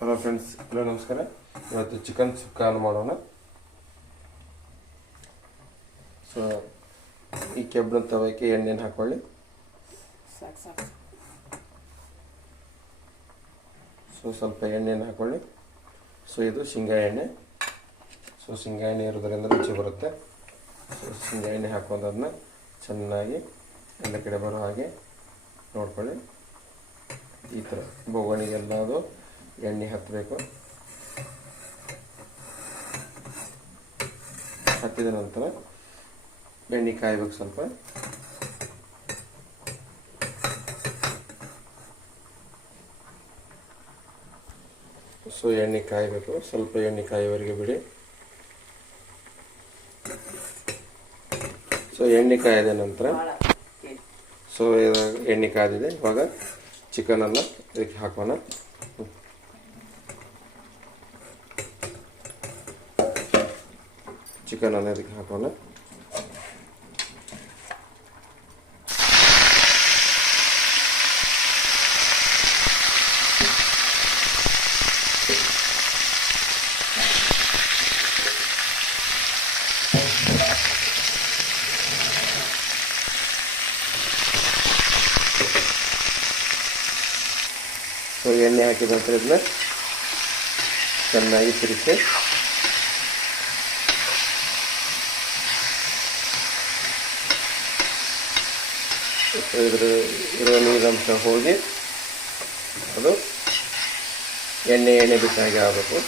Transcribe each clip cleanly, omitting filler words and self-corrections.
Hello friends, hello ನಮಸ್ಕಾರ. ಇವತ್ತು chicken ಸುಕ್ಕ ಮಾಡೋಣ. ಸೊ ಈ ಕೆಬ್ಬಣ ತವಕ್ಕೆ ಎಣ್ಣೆನ ಹಾಕೊಳ್ಳಿ. ಸೊ ಸ್ವಲ್ಪ ಎಣ್ಣೆನ ಹಾಕೊಳ್ಳಿ. ಸೊ ಇದು ಶೇಂಗಾ ಎಣ್ಣೆ. ಸೊ ಶೇಂಗಾ ಎಣ್ಣೆ ಇರೋದ್ರಿಂದ ರುಚಿ ಬರುತ್ತೆ. ಸೊ ಶೇಂಗಾ ಎಣ್ಣೆ ಹಾಕೋದನ್ನ ಚೆನ್ನಾಗಿ ಎಲ್ಲ ಕಡೆ ಬರೋ ಹಾಗೆ ನೋಡ್ಕೊಳ್ಳಿ. ಈ ಥರ ಬೊಗಣಿಗೆಲ್ಲದು ಎಣ್ಣೆ ಹತ್ತಬೇಕು. ಹತ್ತಿದ ನಂತರ ಎಣ್ಣೆ ಕಾಯ್ಬೇಕು ಸ್ವಲ್ಪ. ಸೊ ಎಣ್ಣೆ ಕಾಯಬೇಕು, ಸ್ವಲ್ಪ ಎಣ್ಣೆ ಕಾಯುವವರೆಗೆ ಬಿಡಿ. ಸೊ ಎಣ್ಣೆ ಕಾಯ್ದ ನಂತರ ಸೊ ಎಣ್ಣೆ ಕಾದಿದೆ. ಇವಾಗ ಚಿಕನನ್ನು ಇದಕ್ಕೆ ಹಾಕೋಣ. ಚಿಕನನ್ನು ಇದಕ್ಕೆ ಹಾಕೋಣ. ಸೊ ಎಣ್ಣೆ ಹಾಕಿದ ನಂತರ ಇದನ್ನ ಚೆನ್ನಾಗಿ ತಿರುಗಿಸಿ ಇರುವ ನೀರಂಶ ಹೋಗಿ ಅದು ಎಣ್ಣೆ ಬಿಟ್ಟಾಗಿ ಆಗಬೇಕು.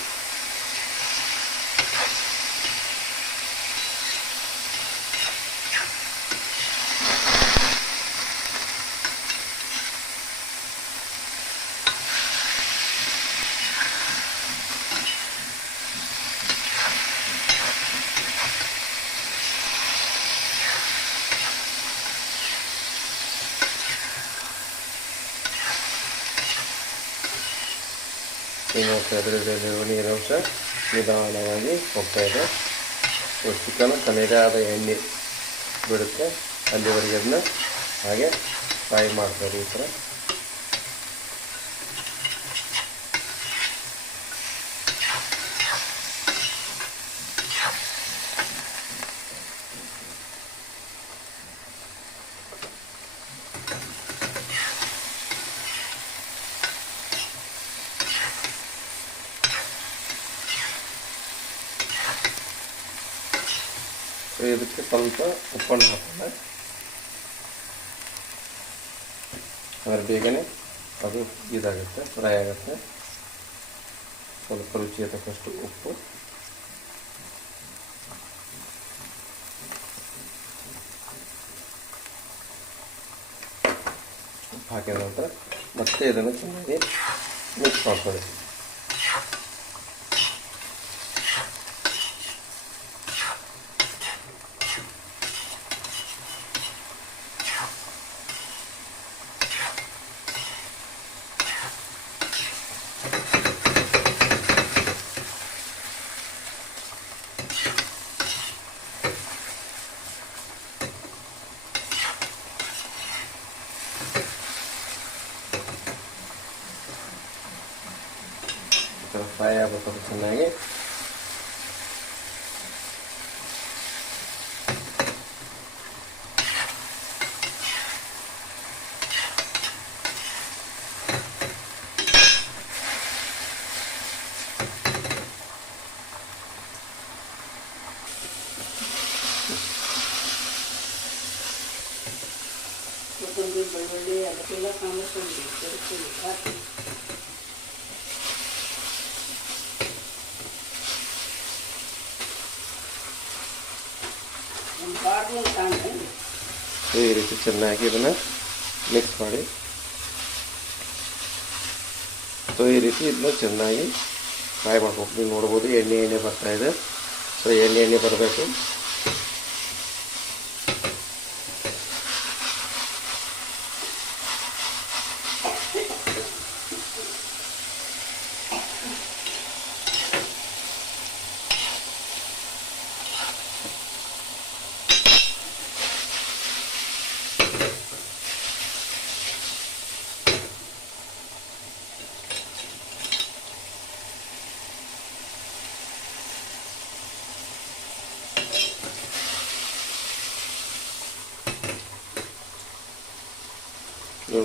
ಅದರಲ್ಲಿರುವ ನೀರಂಶ ನಿಧಾನವಾಗಿ ಹೋಗ್ತಾ ಇದೆ. ಚಿಕನ್ ತನ್ನದೇ ಆದ ಎಣ್ಣೆ ಬಿಡುತ್ತೆ. ಅಲ್ಲಿವರೆಗೆ ಅದನ್ನ ಹಾಗೆ ಫ್ರೈ ಮಾಡ್ತಾರೆ ಈ ಥರ. ಇದಕ್ಕೆ ಸ್ವಲ್ಪ ಉಪ್ಪನ್ನು ಹಾಕೋಣ. ಅಂದರೆ ಬೇಗನೆ ಅದು ಇದಾಗುತ್ತೆ, ಫ್ರೈ ಆಗುತ್ತೆ. ಸ್ವಲ್ಪ ರುಚಿಗೆ ತಕ್ಕಷ್ಟು ಉಪ್ಪು, ಹಾಕಿದ ನಂತರ ಮತ್ತೆ ಇದನ್ನು ಚೆನ್ನಾಗಿ ಮಿಕ್ಸ್ ಮಾಡ್ಕೊಳ್ಳಿ. ಫ್ರೈ ಆಗಬೇಕು ಚೆನ್ನಾಗಿ. ಬೆಳ್ಳುಳ್ಳಿ ಅದಕ್ಕೆಲ್ಲ ಕಾಣಿಸ್ಕೊಂಡು ಹಾಕಿ ಈ ರೀತಿ ಚೆನ್ನಾಗಿ ಇದನ್ನು ಮಿಕ್ಸ್ ಮಾಡಿ. ಸೊ ಈ ರೀತಿ ಇದನ್ನ ಚೆನ್ನಾಗಿ ಫ್ರೈ ಮಾಡ್ಬೇಕು. ನೀವು ನೋಡ್ಬೋದು ಎಣ್ಣೆ ಬರ್ತಾ ಇದೆ. ಸೊ ಎಣ್ಣೆ ಬರಬೇಕು.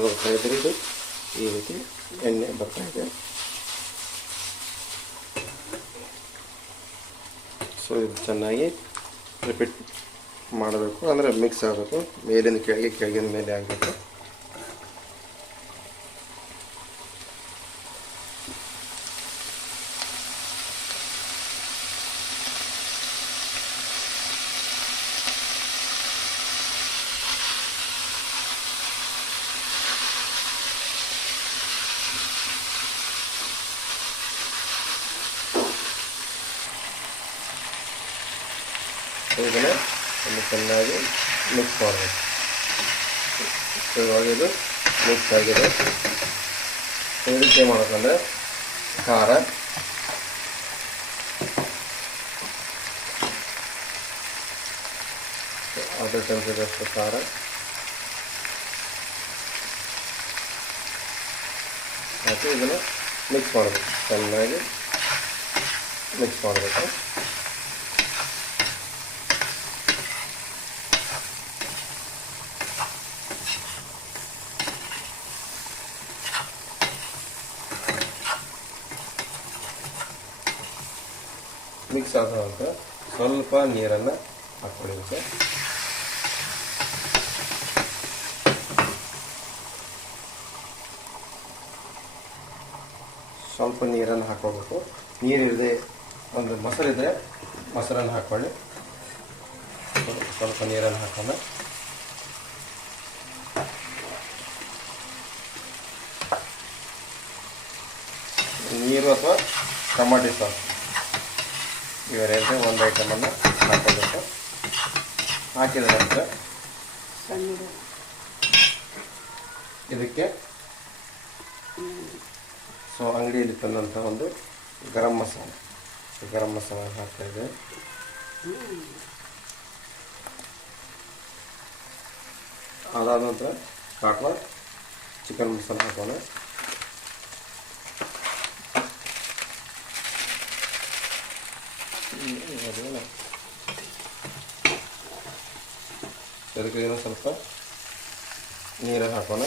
ಬರ್ತಾ ಇದ್ರೆ ಇದು ಈ ರೀತಿ ಎಣ್ಣೆ ಬರ್ತಾ ಇದೆ. ಸೊ ಇದು ಚೆನ್ನಾಗಿ ರಿಪೀಟ್ ಮಾಡಬೇಕು, ಅಂದರೆ ಮಿಕ್ಸ್ ಆಗಬೇಕು, ಮೇಲಿಂದ ಕೆಳಗೆ ಕೆಳಗಿನ ಮೇಲೆ ಆಗಬೇಕು. ಇದನ್ನು ಒಂದು ಚೆನ್ನಾಗಿ ಮಿಕ್ಸ್ ಮಾಡಬೇಕು. ಇವಾಗ ಇದು ಮಿಕ್ಸ್ ಆಗಿದೆ. ಇದಕ್ಕೆ ಮಾಡಬೇಕಂದ್ರೆ ಖಾರ, ಅರ್ಧ ಚಮಚದಷ್ಟು ಖಾರ, ಹಾಕಿ ಇದನ್ನು ಮಿಕ್ಸ್ ಮಾಡಬೇಕು. ಚೆನ್ನಾಗಿ ಮಿಕ್ಸ್ ಮಾಡಬೇಕು. ಮಿಕ್ಸ್ ಆದ ನಂತರ ಸ್ವಲ್ಪ ನೀರನ್ನು ಹಾಕ್ಕೊಳ್ಳಿ. ಸ್ವಲ್ಪ ನೀರನ್ನು ಹಾಕೋಬೇಕು. ನೀರಿಲ್ಲದೆ ಒಂದು ಮೊಸರಿದ್ರೆ ಮೊಸರನ್ನು ಹಾಕ್ಕೊಳ್ಳಿ. ಸ್ವಲ್ಪ ನೀರನ್ನು ಹಾಕೋಣ. ನೀರು ಅಥವಾ ಟಮಾಟಿ ಸಾಸ್ ಇವೆರಡೇ ಒಂದು ಐಟಮನ್ನು ಹಾಕೋಬೇಕು. ಹಾಕಿದ ನಂತರ ಇದಕ್ಕೆ ಅಂಗಡಿಯಲ್ಲಿ ತಂದಂಥ ಒಂದು ಗರಂ ಮಸಾಲ ಹಾಕ್ತಾ ಇದೆ. ಅದಾದ ನಂತರ ಕಾಟ್ವಾ ಚಿಕನ್ ಮಸಾಲ ಹಾಕೋಣ. ಅದಕ್ಕೆ ಏನೋ ಸ್ವಲ್ಪ ನೀರು ಹಾಕೋಣ.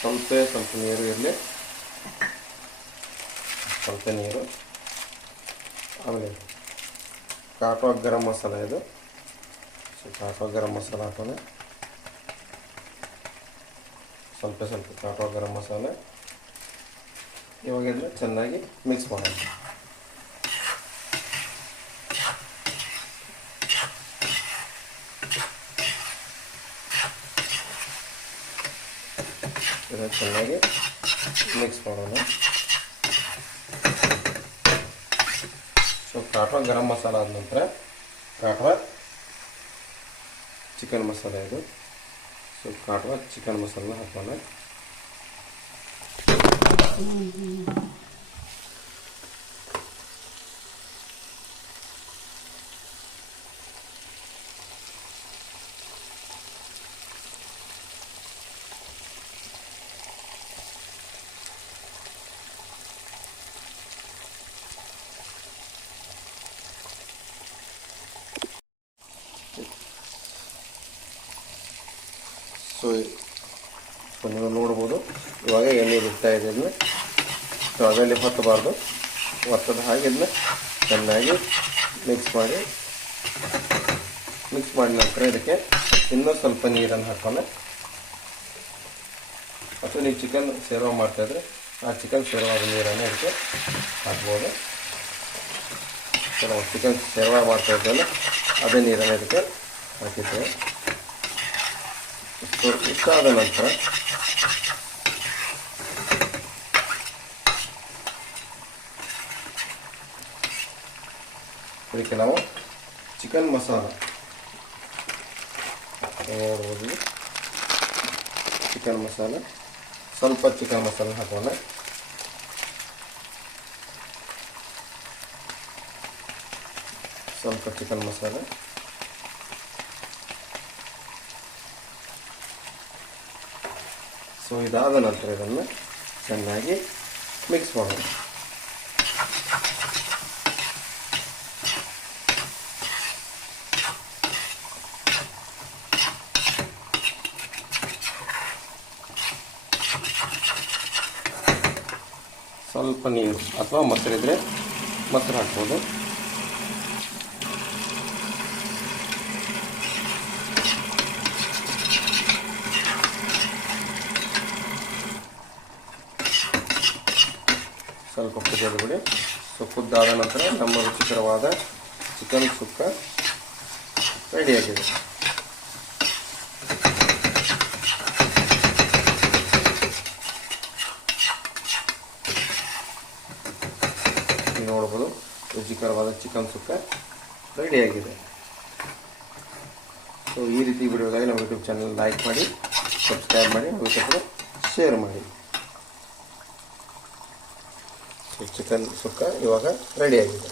ಸ್ವಲ್ಪ ನೀರು ಇರಲಿ, ಸ್ವಲ್ಪ ನೀರು. ಆಮೇಲೆ ಕಾಟ್ವಾ ಗರಂ ಮಸಾಲ ಇದು. ಕಾಟ್ವಾ ಗರಂ ಮಸಾಲ ಹಾಕೋಣ. ಸ್ವಲ್ಪ ಕಾಟ್ವಾ ಗರಂ ಮಸಾಲ. ಇವಾಗ ಇದನ್ನು ಚೆನ್ನಾಗಿ ಮಿಕ್ಸ್ ಮಾಡೋಣ. ಇದನ್ನು ಚೆನ್ನಾಗಿ ಮಿಕ್ಸ್ ಮಾಡೋಣ. ಕಾಟ್ವಾ ಗರಂ ಮಸಾಲ ಆದ ನಂತರ ಕಾಟ್ವಾ ಚಿಕನ್ ಮಸಾಲ ಇದು. ಕಾಟ್ವಾ ಚಿಕನ್ ಮಸಾಲ ಹಾಕೋಣ. ಸೊ ನೀವು ನೋಡ್ಬೋದು ಇವಾಗ ಎಣ್ಣೆ ಬಿಡ್ತಾ ಇದೆ. ಇದನ್ನು ಸೊ ಅದರಲ್ಲಿ ಹೊತ್ತಬಾರ್ದು, ಒತ್ತದ ಹಾಗೆ ಇದನ್ನ ಚೆನ್ನಾಗಿ ಮಿಕ್ಸ್ ಮಾಡಿದ ನಂತರ ಇದಕ್ಕೆ ಇನ್ನೂ ಸ್ವಲ್ಪ ನೀರನ್ನು ಹಾಕೋಣ. ಅಥವಾ ನೀವು ಚಿಕನ್ ಸೇರ್ವ ಮಾಡ್ತಾಯಿದ್ರೆ ಆ ಚಿಕನ್ ಸೇರ್ವಾದ ನೀರನ್ನು ಇದಕ್ಕೆ ಹಾಕ್ಬೋದು. ನಾವು ಚಿಕನ್ ಸೇರ್ವ ಮಾಡ್ತಾ ಇದ್ದಲ್ಲ ಅದೇ ನೀರನ್ನು ಇದಕ್ಕೆ ಹಾಕಿದ್ದೇವೆ. ಇಷ್ಟಾದ ನಂತರ ಇದಕ್ಕೆ ನಾವು ಚಿಕನ್ ಮಸಾಲ ನೋಡ್ಬೋದು. ಚಿಕನ್ ಮಸಾಲ ಸ್ವಲ್ಪ ಚಿಕನ್ ಮಸಾಲ ಹಾಕೋಣ. ಸ್ವಲ್ಪ ಚಿಕನ್ ಮಸಾಲ. ಸೊ ಇದಾದ ನಂತರ ಇದನ್ನು ಚೆನ್ನಾಗಿ ಮಿಕ್ಸ್ ಮಾಡೋಣ. ಸ್ವಲ್ಪ ನೀರು ಅಥವಾ ಮೊಸರಿದ್ರೆ ಮೊಸರು ಹಾಕ್ಬೋದು. ಸ್ವಲ್ಪ ಕುದಿಯೋದು ಬಿಡಿ. ಸೊ ಕುದ್ದಾದ ನಂತರ ನಮ್ಮ ರುಚಿಕರವಾದ ಚಿಕನ್ ಸುಕ್ಕ ರೆಡಿಯಾಗಿದೆ. ನೋಡ್ಬೋದು, ರುಚಿಕರವಾದ ಚಿಕನ್ ಸುಕ್ಕ ರೆಡಿಯಾಗಿದೆ. ಸೊ ಈ ರೀತಿ ವಿಡಿಯೋಗಾಗಿ ನಮ್ಮ ಯೂಟ್ಯೂಬ್ ಚಾನಲ್ ಲೈಕ್ ಮಾಡಿ, ಸಬ್ಸ್ಕ್ರೈಬ್ ಮಾಡಿ, ಅದಕ್ಕೆ ಶೇರ್ ಮಾಡಿ. ಸೊ ಚಿಕನ್ ಸುಕ್ಕ ಇವಾಗ ರೆಡಿಯಾಗಿದೆ.